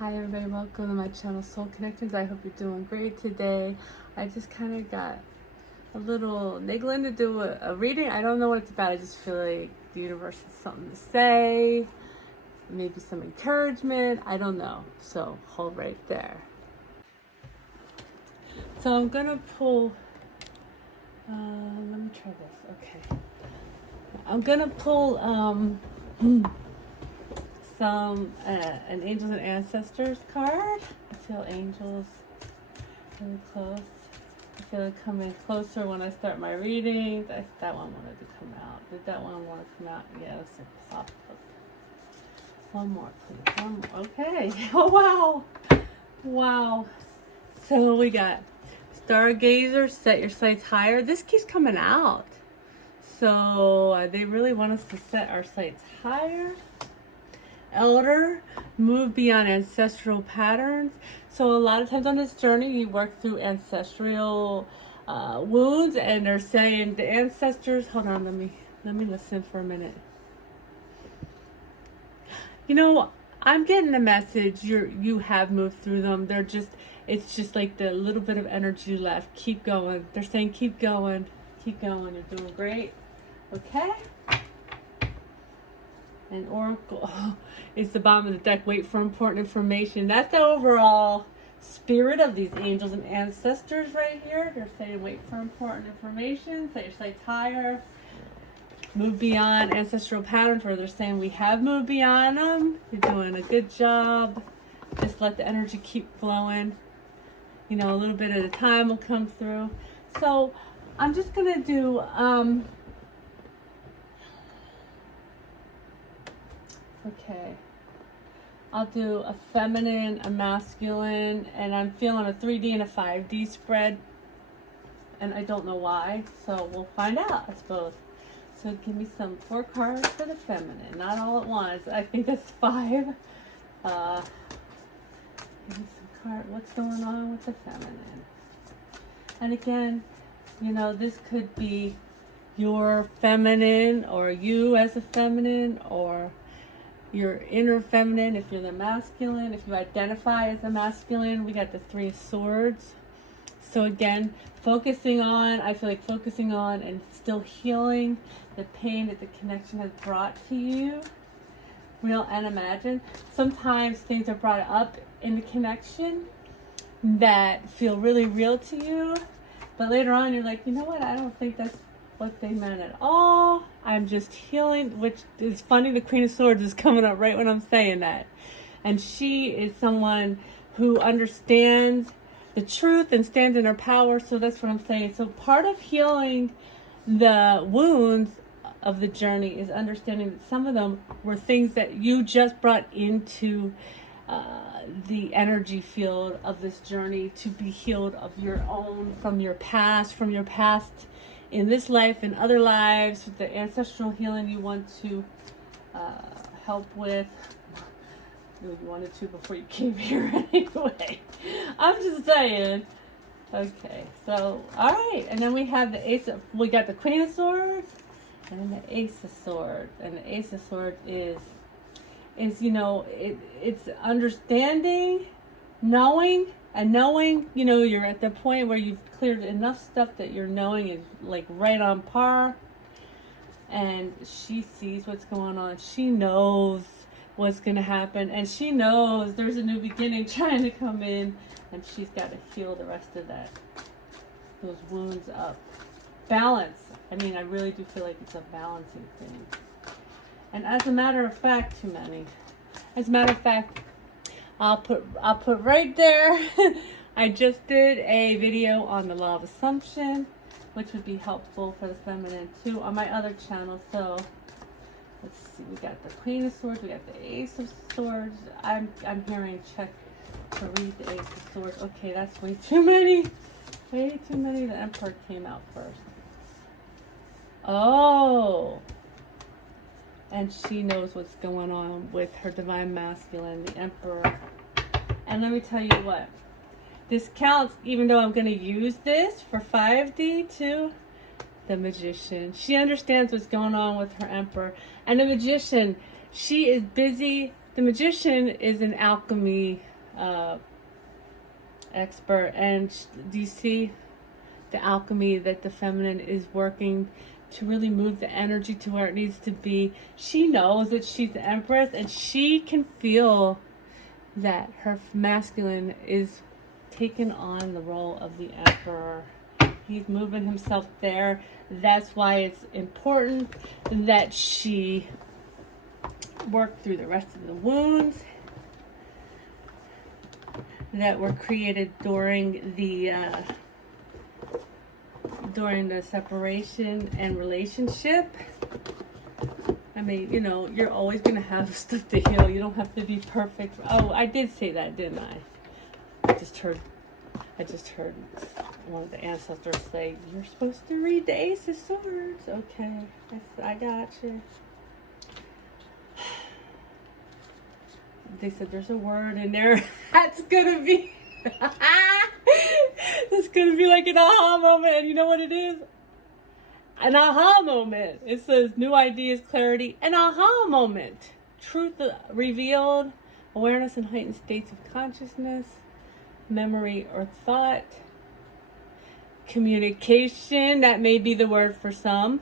Hi everybody, welcome to my channel Soul Connections. I hope you're doing great today. I just kind of got a little niggling to do a reading. I don't know what it's about. I just feel like the universe has something to say, maybe some encouragement. I don't know. So hold right there. So I'm gonna pull, let me try this. Okay. I'm gonna pull an Angels and Ancestors card. I feel angels really close. I feel it coming closer when I start my reading. That one wanted to come out. Did that one want to come out? Yeah, let's see the soft book. One more, please. One more. Okay. Oh, wow. Wow. So we got Stargazer, set your sights higher. This keeps coming out. So they really want us to set our sights higher. Elder, move beyond ancestral patterns. So a lot of times on this journey, you work through ancestral wounds, and they're saying the ancestors. Hold on, let me listen for a minute. You know, I'm getting a message. You have moved through them. It's just like the little bit of energy left. Keep going. They're saying keep going, keep going. You're doing great. Okay. And Oracle is the bottom of the deck. Wait for important information. That's the overall spirit of these angels and ancestors right here. They're saying wait for important information. Set your sights higher. Move beyond ancestral patterns, where they're saying we have moved beyond them. You're doing a good job. Just let the energy keep flowing. You know, a little bit at a time will come through. So I'm just going to do... Okay, I'll do a feminine, a masculine, and I'm feeling a 3D and a 5D spread, and I don't know why, so we'll find out, I suppose. So give me 4 cards for the feminine, not all at once. I think that's 5. Give me some card. What's going on with the feminine? And again, you know, this could be your feminine, or you as a feminine, or your inner feminine if you're the masculine. If you identify as a masculine, we got the 3 of Swords. So again, I feel like focusing on and still healing the pain that the connection has brought to you. Real and imagine. Sometimes things are brought up in the connection that feel really real to you, but later on you're like, you know what, I don't think that's what they meant at all. I'm just healing, which is funny. The Queen of Swords is coming up right when I'm saying that. And she is someone who understands the truth and stands in her power. So that's what I'm saying. So part of healing the wounds of the journey is understanding that some of them were things that you just brought into the energy field of this journey to be healed of your own, from your past in this life and other lives, with the ancestral healing you want to help with. You wanted to before you came here anyway. I'm just saying. Okay, so all right, and then we have we got the Queen of Swords and the Ace of Swords, and the Ace of Swords is you know, it's understanding, knowing. And knowing, you know, you're at the point where you've cleared enough stuff that your knowing is like right on par. And she sees what's going on. She knows what's going to happen. And she knows there's a new beginning trying to come in. And she's got to heal the rest of those wounds up. Balance. I mean, I really do feel like it's a balancing thing. And as a matter of fact, I'll put right there. I just did a video on the law of assumption, which would be helpful for the feminine too on my other channel. So let's see, we got the Queen of Swords, we got the Ace of Swords. I'm hearing check to read the Ace of Swords. Okay, that's way too many. Way too many. The Emperor came out first. Oh. And she knows what's going on with her divine masculine, the Emperor. And let me tell you what, this counts, even though I'm going to use this for 5D too. The Magician. She understands what's going on with her Emperor. And the Magician, she is busy. The Magician is an alchemy expert. And do you see the alchemy that the feminine is working to really move the energy to where it needs to be? She knows that she's the empress, and she can feel that her masculine is taking on the role of the emperor. He's moving himself there. That's why it's important that she work through the rest of the wounds that were created during the separation and relationship. I mean, you know, you're always going to have stuff to heal. You don't have to be perfect. Oh, I did say that, didn't I? I just heard one of the ancestors say, you're supposed to read the Ace of Swords. Okay, I got you. They said there's a word in there that's gonna be it's gonna be like an aha moment. And you know what it is? An aha moment. It says new ideas, clarity, an aha moment. Truth revealed, awareness and heightened states of consciousness, memory or thought, communication, that may be the word for some.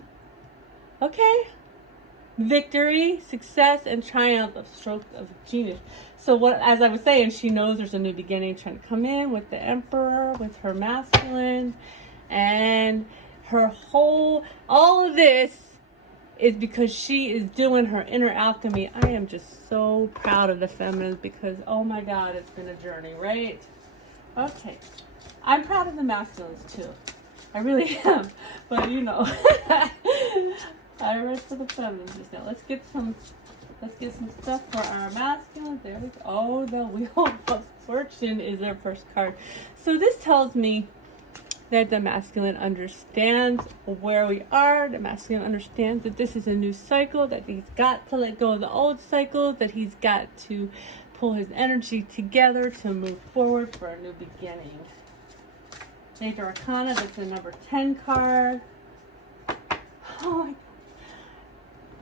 Okay. Victory, success, and triumph of stroke of genius. So what, as I was saying, she knows there's a new beginning trying to come in with the emperor, with her masculine, and her whole, all of this is because she is doing her inner alchemy. I am just so proud of the feminines because, oh my God, it's been a journey, right? Okay. I'm proud of the masculines too. I really am. But you know, I read for the feminines just now. Let's get some stuff for our masculine. There we go. Oh, the Wheel of Fortune is our first card. So this tells me that the masculine understands where we are. The masculine understands that this is a new cycle, that he's got to let go of the old cycle, that he's got to pull his energy together to move forward for a new beginning. Major Arcana, that's the number 10 card. Oh my God.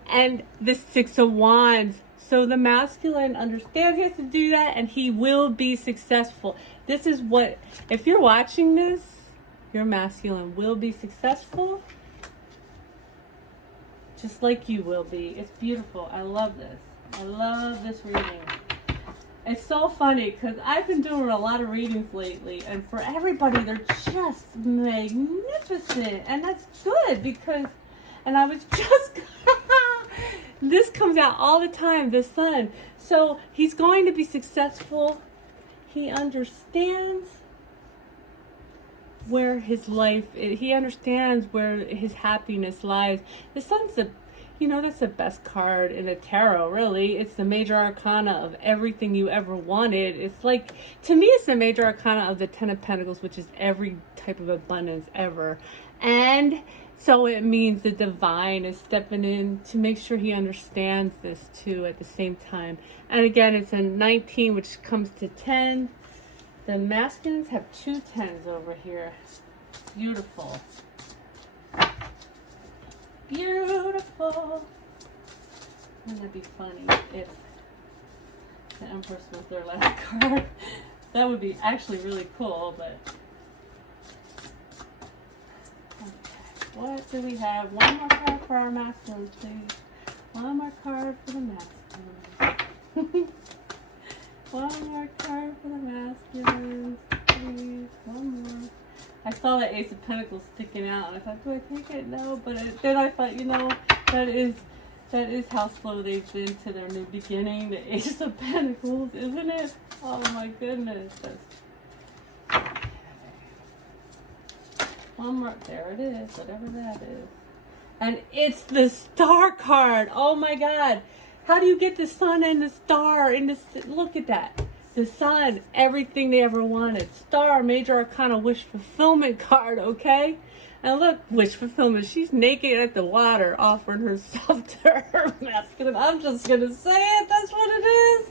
And the Six of Wands. So the masculine understands he has to do that, and he will be successful. This is what, if you're watching this, your masculine will be successful. Just like you will be. It's beautiful. I love this. I love this reading. It's so funny because I've been doing a lot of readings lately, and for everybody, they're just magnificent. And that's good because, and I was just, this comes out all the time, the sun. So he's going to be successful. He understands where his life, he understands where his happiness lies. The sun's the, you know, that's the best card in the tarot, really. It's the major arcana of everything you ever wanted. It's like, to me, it's the major arcana of the Ten of Pentacles, which is every type of abundance ever. And so it means the divine is stepping in to make sure he understands this too at the same time. And again, it's a 19, which comes to 10. The masculines have 2 10s over here. Beautiful. Beautiful. Wouldn't that be funny if the Empress was their last card? That would be actually really cool, but... Okay. What do we have? One more card for our masculines, please. One more card for the masculines. One more card for the masculines, please. One more. I saw that Ace of Pentacles sticking out, and I thought, do I take it? No, but then I thought, you know, that is how slow they've been to their new beginning. The Ace of Pentacles, isn't it? Oh my goodness. One more. There it is, whatever that is. And it's the Star card. Oh my God. How do you get the sun and the star in this? Look at that. The sun, everything they ever wanted. Star, major arcana, wish fulfillment card, okay? And look, wish fulfillment. She's naked at the water, offering herself to her masculine. I'm just going to say it. That's what it is.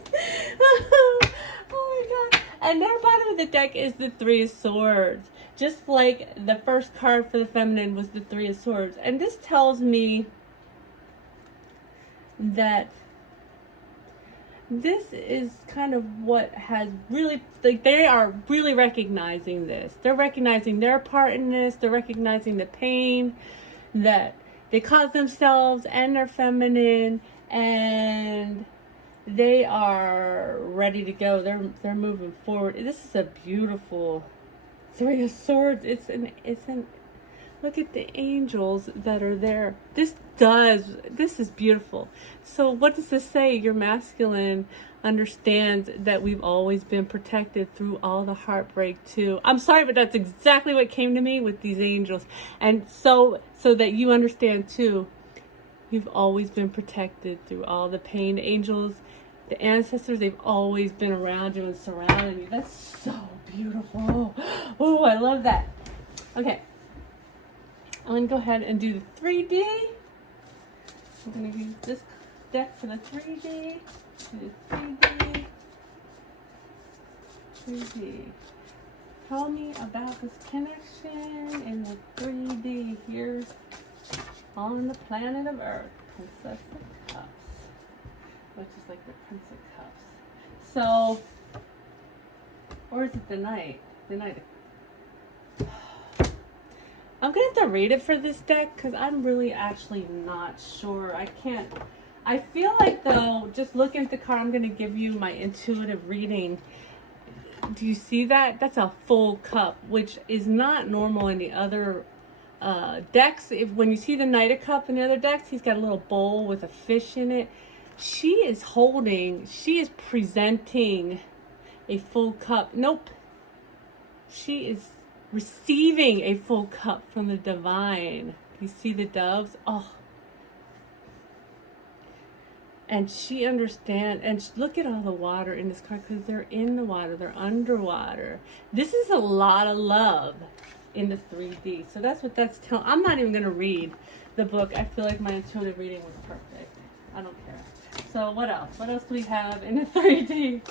Oh my God. And their bottom of the deck is the Three of Swords. Just like the first card for the feminine was the Three of Swords. And this tells me that this is kind of what has really, like, they are really recognizing this. They're recognizing their part in this. They're recognizing the pain that they cause themselves and their feminine, and they are ready to go. They're moving forward. This is a beautiful Three of Swords. It's an look at the angels that are there. This is beautiful. So what does this say? Your masculine understands that we've always been protected through all the heartbreak too. I'm sorry, but that's exactly what came to me with these angels. And so that you understand too, you've always been protected through all the pain. Angels, the ancestors, they've always been around you and surrounding you. That's so beautiful. Oh, I love that. Okay. I'm going to go ahead and do the 3D. I'm going to use this deck for the 3D. Do the 3D. 3D. Tell me about this connection in the 3D. Here's on the planet of Earth. Princess of Cups. Which is like the Prince of Cups. So, or is it the Knight? The Knight of I'm going to have to read it for this deck because I'm really actually not sure. I feel like though, just looking at the card, I'm going to give you my intuitive reading. Do you see that? That's a full cup, which is not normal in the other decks. When you see the Knight of Cup in the other decks, he's got a little bowl with a fish in it. She is presenting a full cup. Nope. She is receiving a full cup from the divine. You see the doves? Oh. And she understands. And look at all the water in this card because they're in the water. They're underwater. This is a lot of love in the 3D. So that's what that's telling. I'm not even going to read the book. I feel like my intuitive reading was perfect. I don't care. So what else? What else do we have in the 3D?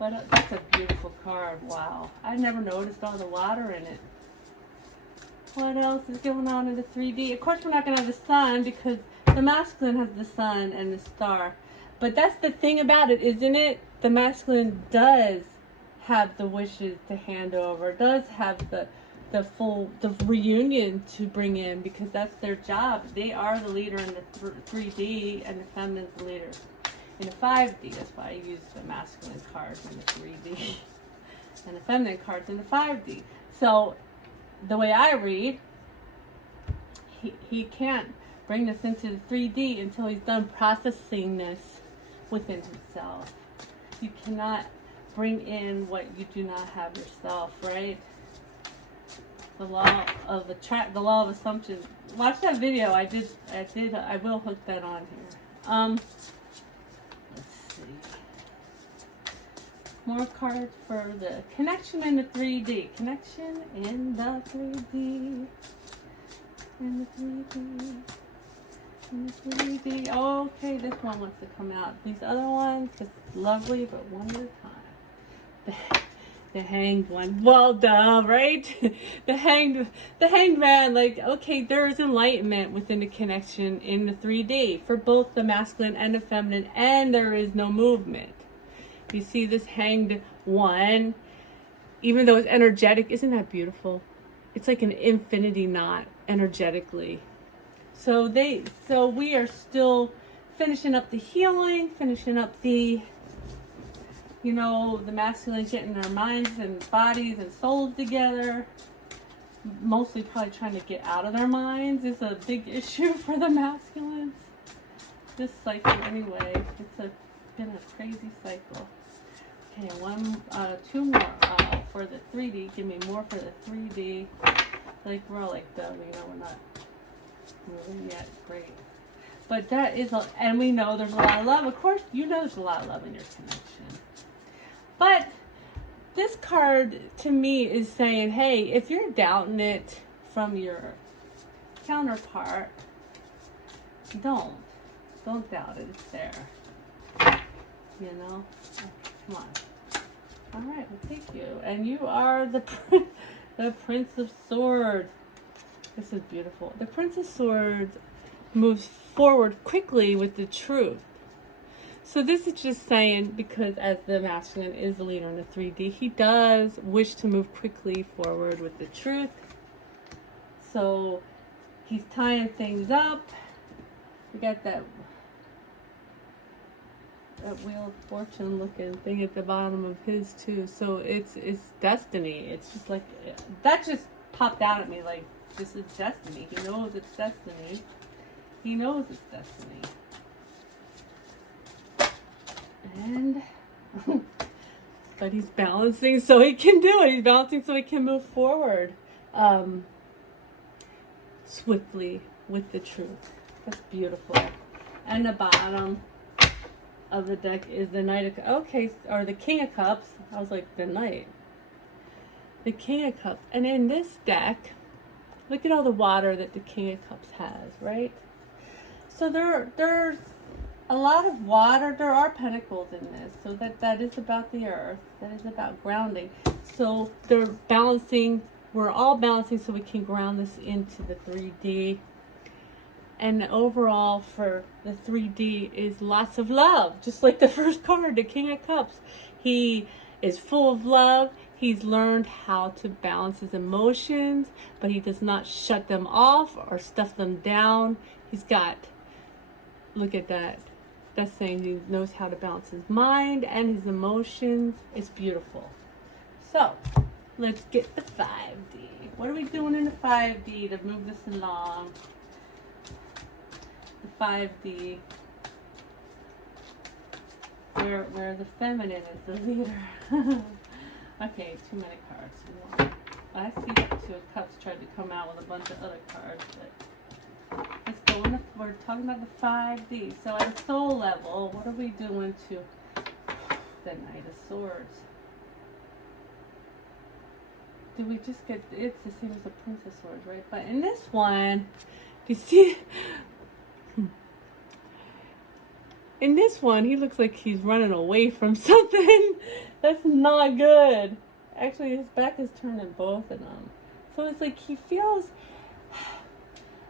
That's a beautiful card. Wow. I never noticed all the water in it. What else is going on in the 3D? Of course, we're not going to have the sun because the masculine has the sun and the star. But that's the thing about it, isn't it? The masculine does have the wishes to hand over, does have the reunion to bring in because that's their job. They are the leader in the 3D and the feminine's the leader in the 5D. That's why I use the masculine cards in the 3D and the feminine cards in the 5D. So the way I read, he can't bring this into the 3D until he's done processing this within himself. You cannot bring in what you do not have yourself, right? The law of the law of assumption. Watch that video. I will hook that on here. Let's see. More cards for the connection in the 3D. Connection in the 3D. In the 3D. In the 3D. Oh, okay, this one wants to come out. These other ones, just lovely, but one at a time. The hanged one. Well, duh, right? the hanged man. Like, okay, there is enlightenment within the connection in the 3D for both the masculine and the feminine, and there is no movement. You see this hanged one, even though it's energetic, isn't that beautiful? It's like an infinity knot energetically. So we are still finishing up the healing, finishing up the, the masculine getting their minds and bodies and souls together. Mostly probably trying to get out of their minds is a big issue for the masculines. This cycle anyway, been a crazy cycle. Okay, two more for the 3D. Give me more for the 3D. Like we're all like, duh, we're not moving yet. Great. But that is, and we know there's a lot of love. Of course, there's a lot of love in your connection. But this card to me is saying, hey, if you're doubting it from your counterpart, don't doubt it. It's there. Come on. All right, we'll take you. And you are the Prince of Swords. This is beautiful. The Prince of Swords moves forward quickly with the truth. So this is just saying, because as the masculine is the leader in the 3D, he does wish to move quickly forward with the truth. So he's tying things up. We got that Wheel of Fortune looking thing at the bottom of his too. So it's destiny. It's just like, that just popped out at me like, this is destiny. He knows it's destiny. He knows it's destiny. And but he's balancing so he can do it. He's balancing so he can move forward swiftly with the truth. That's beautiful. And the bottom of the deck is the Knight of, or the King of Cups. I was like, the Knight. The King of Cups. And in this deck, look at all the water that the King of Cups has, right? So there's a lot of water. There are pentacles in this. So that is about the earth. That is about grounding. So they're balancing. We're all balancing so we can ground this into the 3D. And overall for the 3D is lots of love. Just like the first card, the King of Cups. He is full of love. He's learned how to balance his emotions, but he does not shut them off or stuff them down. He's got, look at that. That's saying he knows how to balance his mind and his emotions. It's beautiful. So, let's get the 5D. What are we doing in the 5D to move this along? The 5D. Where the feminine is the leader. Okay, too many cards. I see that Two of Cups tried to come out with a bunch of other cards, but let's go in we're talking about the 5D. So at a soul level, what are we doing to the Knight of Swords? Do we just get, it's the same as the Prince of Swords, right? But in this one, do you see? In this one, he looks like he's running away from something. That's not good. Actually, his back is turned in both of them. So it's like he feels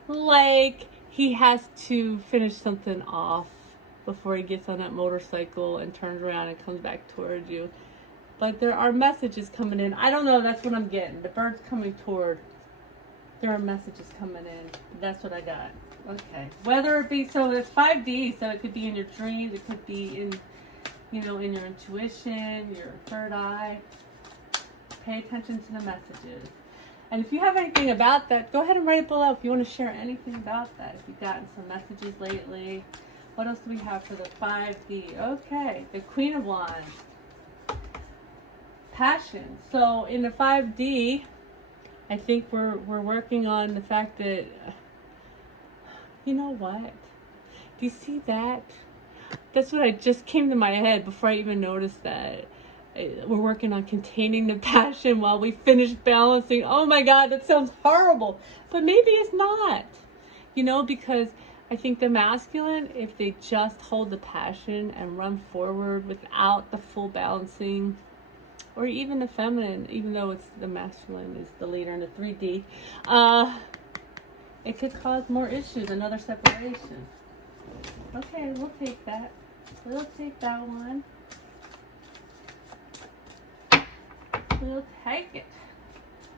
like he has to finish something off before he gets on that motorcycle and turns around and comes back towards you. But there are messages coming in. I don't know, that's what I'm getting. The bird's coming toward. There are messages coming in. That's what I got. Okay. Whether it be, so it's 5D, so it could be in your dreams, it could be in, in your intuition, your third eye. Pay attention to the messages. And if you have anything about that, go ahead and write it below if you want to share anything about that. If you've gotten some messages lately. What else do we have for the 5D? Okay, the Queen of Wands. Passion. So in the 5D, I think we're working on the fact that, you know what? Do you see that? That's what I just came to my head before I even noticed that. We're working on containing the passion while we finish balancing. Oh my God, that sounds horrible. But maybe it's not. Because I think the masculine, if they just hold the passion and run forward without the full balancing, or even the feminine, even though it's the masculine is the leader in the 3D, it could cause more issues, another separation. Okay, we'll take that. We'll take that one. We'll take it.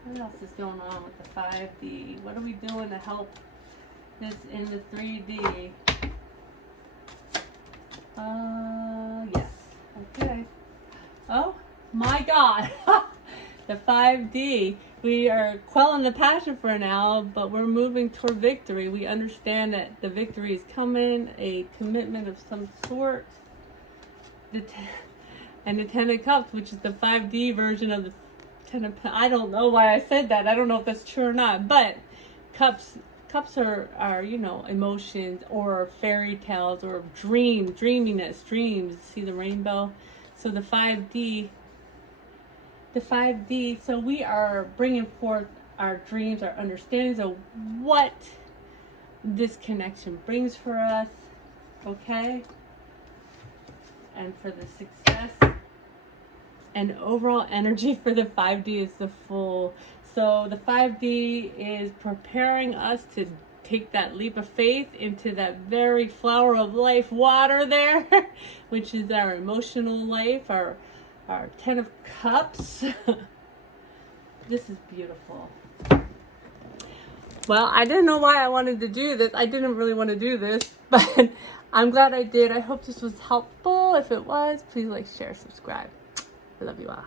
What else is going on with the 5D? What are we doing to help this in the 3D? Yes. Okay. Oh my God. The 5D. We are quelling the passion for now, but we're moving toward victory. We understand that the victory is coming, a commitment of some sort. And the 10 of Cups, which is the 5D version of the 10 of Pentacles. I don't know why I said that. I don't know if that's true or not. But cups are emotions or fairy tales or dreaminess, dreams. See the rainbow? So the 5D, so we are bringing forth our dreams, our understandings of what this connection brings for us. Okay? And for the success and overall energy for the 5D is the full. So the 5D is preparing us to take that leap of faith into that very flower of life water there, which is our emotional life, our 10 of Cups. This is beautiful. Well, I didn't know why I wanted to do this. I didn't really want to do this, but I'm glad I did. I hope this was helpful. If it was, please like, share, subscribe. I love you all.